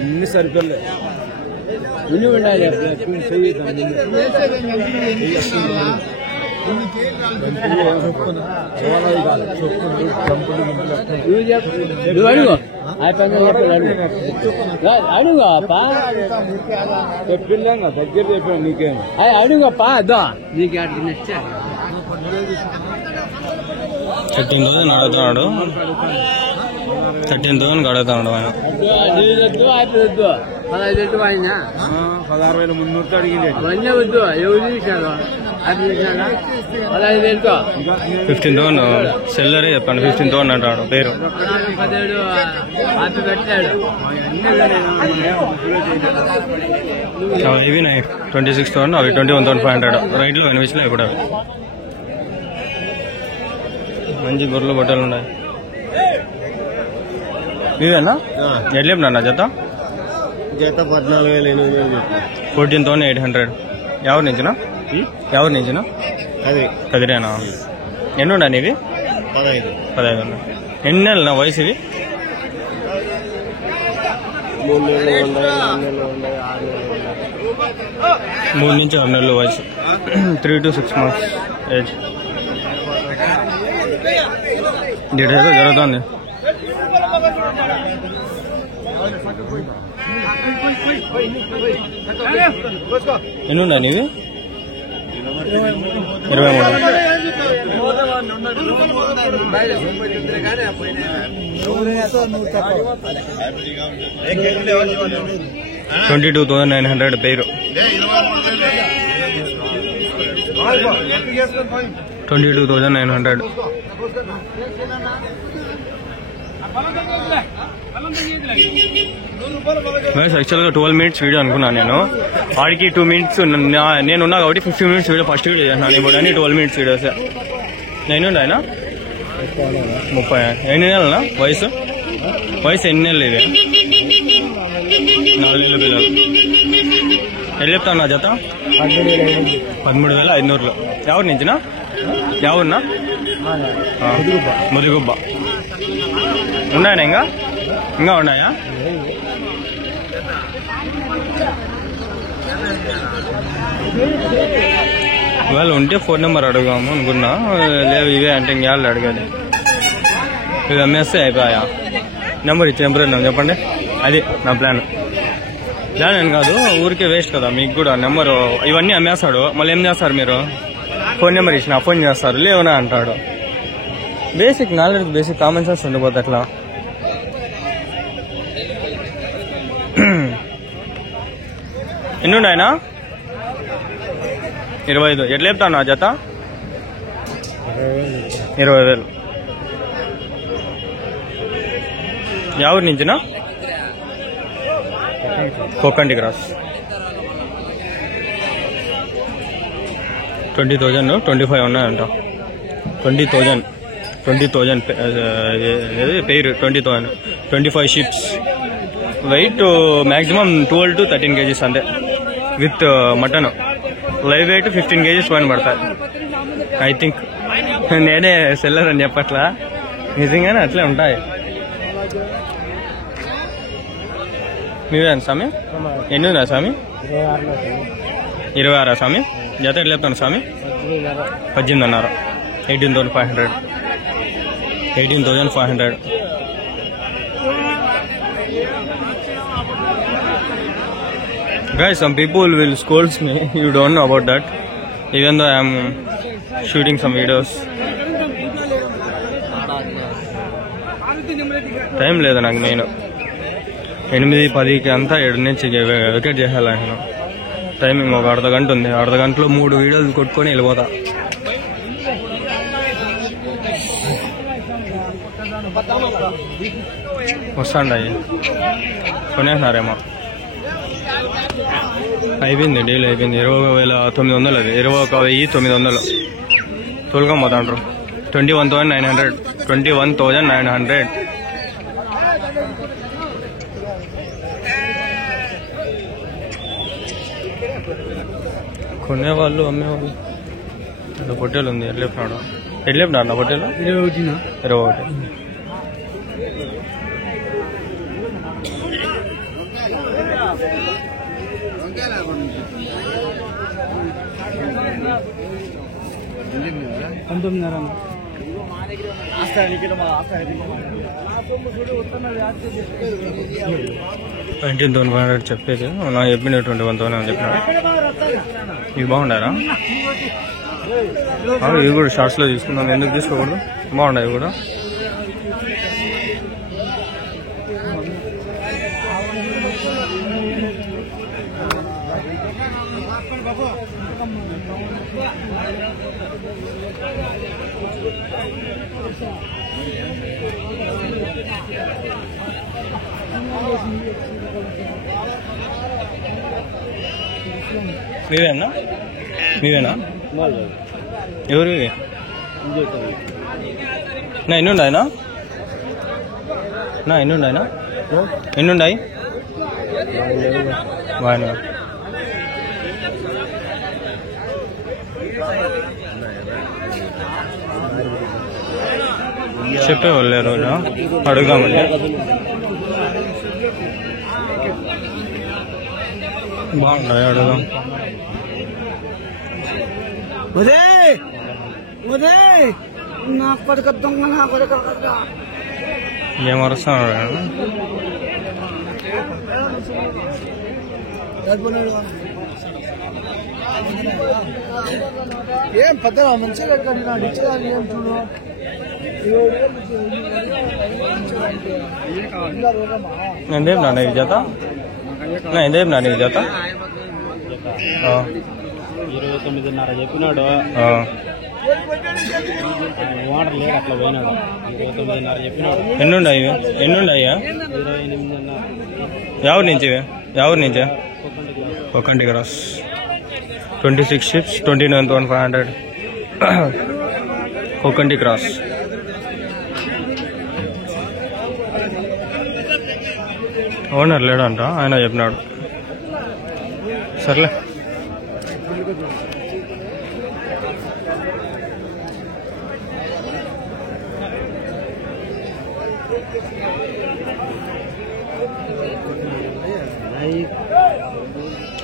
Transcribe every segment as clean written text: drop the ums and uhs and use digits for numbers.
అన్ని సరిపోలే ఇన్ని ఉండాలి అడుగు అడుగుపా చెప్పిల్లాగా దగ్గర చెప్పాను నీకేం అడుగుపా అదో నీకు అడిగి నచ్చా 13,000 అడుగుతున్నాడు 13,000 అడుగుతున్నాడు ఆయన 16,300 అడిగింది అవన్నీ వద్దు ఎవరు చూశారు 15,000 సెల్లరే చెప్పండి 15,000 అంటాడు పేరు ఇవి 26,000 అవి 21,500 రైట్లో వినిపించలే ఇప్పుడు అవి మంచి గొర్రెలు బట్టలు ఉన్నాయి ఇవేనా ఎట్లా చెప్పినా జత 14,800 ఎవరి నుంచినా కదిరేనా ఎన్ని ఉండండి ఇవి 15 ఎన్ని నెలలు నా వయసు ఇవి 3 నుంచి 6 నెలలు వయసు 3 to 6 months ఏజ్ డేట్ అయితే జరుగుతుంది ఎన్ని ఉన్నాయి ఇవి 22,900 పేరు 22,900 యాక్చువల్గా 12 minutes వీడియో అనుకున్నాను నేను వాడికి 2 minutes నేనున్నా కాబట్టి 15 minutes వీడియో ఫస్ట్ వీడియో చేస్తున్నాను ఇప్పుడు అన్ని 12 minutes వీడియోస్ నేను ఆయన 30 ఎన్ని నెలలా వయసు ఎన్ని నెలలు ఇది 4 నెలల పిల్లలు ఎల్లు చెప్తాను నా జత 13,500 ఎవరి నుంచినా ఎవరున్నా ముదిగుబ్బ ఉన్నాయా ఇంకా ఉన్నాయా ఒకవేళ ఉంటే ఫోన్ నెంబర్ అడుగుదాము అనుకున్నా లేవు ఇవే అంటే ఇంకేళ్ళు అడగాలి ఇవి అమ్మేస్తే అయిపోయా నెంబర్ ఇచ్చే నెంబర్ చెప్పండి అది నా ప్లాన్ ఏం కాదు ఊరికే వేస్ట్ కదా మీకు కూడా నెంబరు ఇవన్నీ అమ్మేస్తాడు మళ్ళీ ఏం చేస్తారు మీరు ఫోన్ నెంబర్ ఇచ్చిన ఫోన్ చేస్తారు లేవనా అంటాడు basic knowledge basic common sense ఉండిపోతుంది అట్లా ఎన్ని ఉన్నాయనా 25 ఎట్లా చెప్తాను ఆ జత 20,000 ఎవరి నుంచినా కోకంటి క్రాస్ 20,000 25 ఉన్నాయంట 20,000 పేరు 20,000 25 sheeps weight maximum 12 to 13 kgs అంతే with mutton live weight 15 kgs పైన పడతాయి ఐ థింక్ నేనే సెల్లర్ అని చెప్పట్లా నిజంగానే అట్లే ఉంటాయి మీవేనా స్వామి ఎన్ని ఉందా స్వామి 26 స్వామి జత ఎట్లా చెప్తాను స్వామి 18,500 18,500 Guys, some people will scold me. You don't know about that. Even though I am shooting some videos. Time లేదు నాకు నేను 8-10కి అంతా 7 నుంచి వికెట్ చేయాలి నేను టైమింగ్ ఒక అర్ధ గంట ఉంది అర్ధ గంటలో 3 వీడియోలు కొట్టుకొని వెళ్ళిపోతా వస్తాండాయి కొనేస్తున్నారేమో అయిపోయింది డీల్ అయిపోయింది 20,900 అది 21,900 తోలుకోపోతాండ్రు 21,900 కొనేవాళ్ళు అమ్మేవాళ్ళు పొట్టేలు ఉంది ఎట్లా ఎట్లా చెప్పినారు నా హోటల్ 21. 21. $19,500 చెప్పేది నాకు చెప్పిన 21,000 అని చెప్పినాడు. ఇవి బాగుండారా? ఇవి కూడా షార్ట్స్లో తీసుకుందాం, ఎందుకు తీసుకోకూడదు? బాగున్నాయి కూడా. మీవేనా ఎవరు నా ఎన్నుండాయినా ఎన్నుండాయి బాగా చెప్పేవాళ్ళు లేరు అడుగుదామంటే. బాగుంటాయి అడుగుదాం. ఏం వరుస్తున్నాడు? ఏం పెద్దగా మంచిగా ఇచ్చేదాన్ని ఏం చూడు. ఎంతేం నాన్న ఈ జత? ఎంతేం నాన్న ఈ జత? 29.5 చెప్పినాడు. ఓనర్ లేడు, అట్లా పోయినాడు. 29.5 చెప్పినాడు. ఎన్నుండాయి? 28.5. ఎవరి నుంచి? ఒకంటి క్రాస్ 26 షిప్స్ 29,500. ఒకంటి క్రాస్. ఓనర్ లేడంట, ఆయన చెప్పినాడు. సర్లే.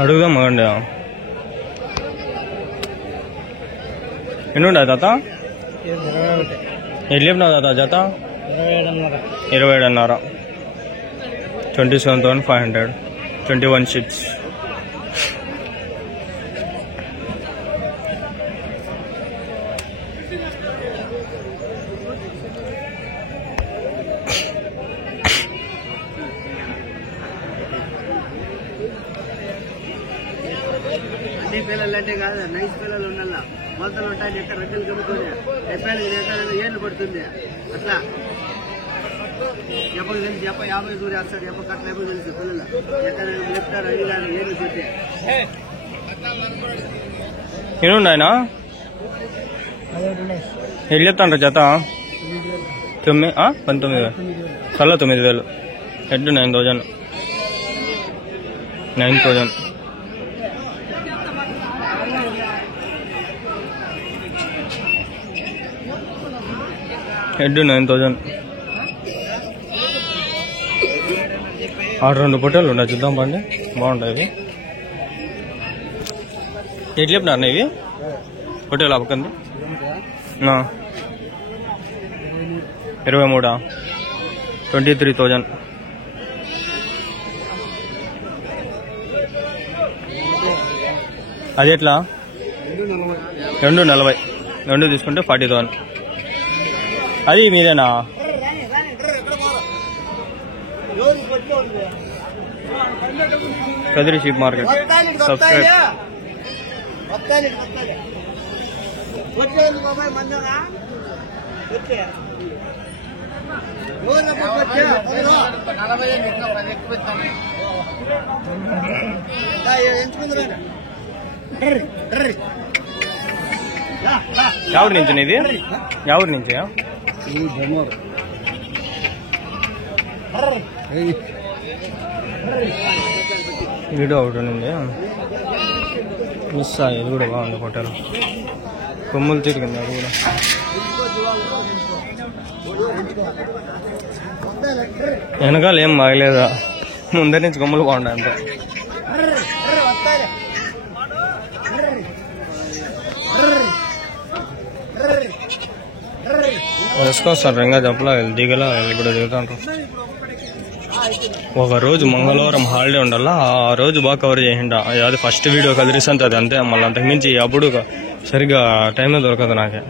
అడుగుదాం మగండి. ఎన్నుండా తాత? ఎట్లా చెప్పినావు తాత జత? 27.5. 27,500. 21 షిప్స్. పిల్లలు అంటే కాదు, నైస్ పిల్లలు ఉండాల. మొలతలు ఉంటాయి, ఎక్కడ రెక్కలు కమ్ముకొని ఏళ్ళు పడుతుంది. అట్లా ఎప్పుడు తెలిసి 50 దూరం వేస్తాడు, ఎప్పుడు కట్ల ఎప్పుడు తెలుసు పిల్లలు ఎక్కడ చెప్తారు. 5 కానీ ఏళ్ళు చూస్తే ఏనుండాయనా? ఎట్లా చెప్తాను జత? 19,000. కల్లా 9,000. హెడ్ 9,000. 9,000. హెడ్ 9,000. 2 పొట్టేలు ఉన్నాయి, చూద్దాం పండి. బాగుంటాయి ఇవి. ఎట్లా చెప్పినారు ఇవి పొట్టేలు? అప్పకంది 23. 23,000. అది ఎట్లా? 2,40. 2 తీసుకుంటే 40,000. అది మీదేనా? Kadiri sheep market. సబ్స్క్రైబ్. ఎవరి నుంచి ఇది? ఎవరి నుంచి? వీడియో ఒకటి ఉంది మిస్. ఇది కూడా బాగుంది హోటల్. కొమ్ములు తిరిగింది అది కూడా. వెనకాల ఏం బాగలేదా, ముందరి నుంచి కొమ్ములు బాగుంటాయి అంతే. వేసుకొస్తారు ఇంకా చెప్పలా, దిగలా ఇప్పుడు దిగుతాంటారు. ఒక రోజు మంగళవారం హాలిడే ఉండాలా, ఆ రోజు బాగా కవర్ చేసిండా. అది ఫస్ట్ వీడియో కదిరిస్తుంది అది అంతే. మళ్ళీ అంతకుమించి అప్పుడు సరిగ్గా టైమే దొరకదు నాకే.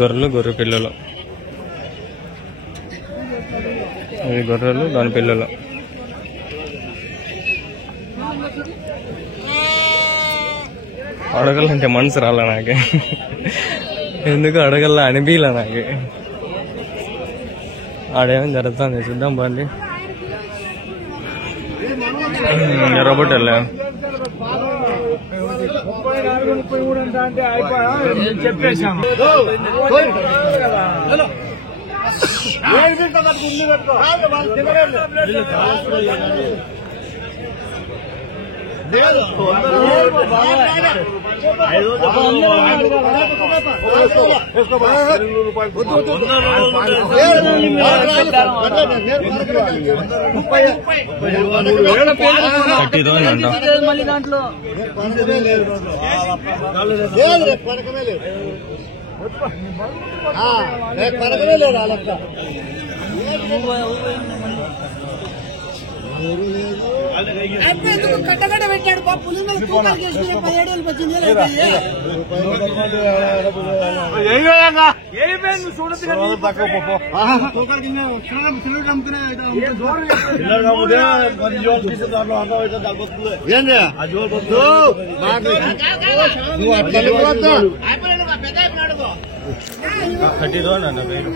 గొర్రెలు పిల్లలు, ఇవి గొర్రెలు దాని పిల్లలు. అడగలంటే మనసు రాలే నాకే, ఎందుకు అడగల్లా అనిపించలే నాకే. ఆడేమో జరుగుతుంది చూద్దాం బండి. ఎర్రబొట్టు వెళ్ళా చెప్పేసాము. మళ్ళీ దాంట్లో కట్టగడ్డ పెట్టాడు పులి మీద తూకాలు చేసుకుని 17,000 32 అన్న పేరు.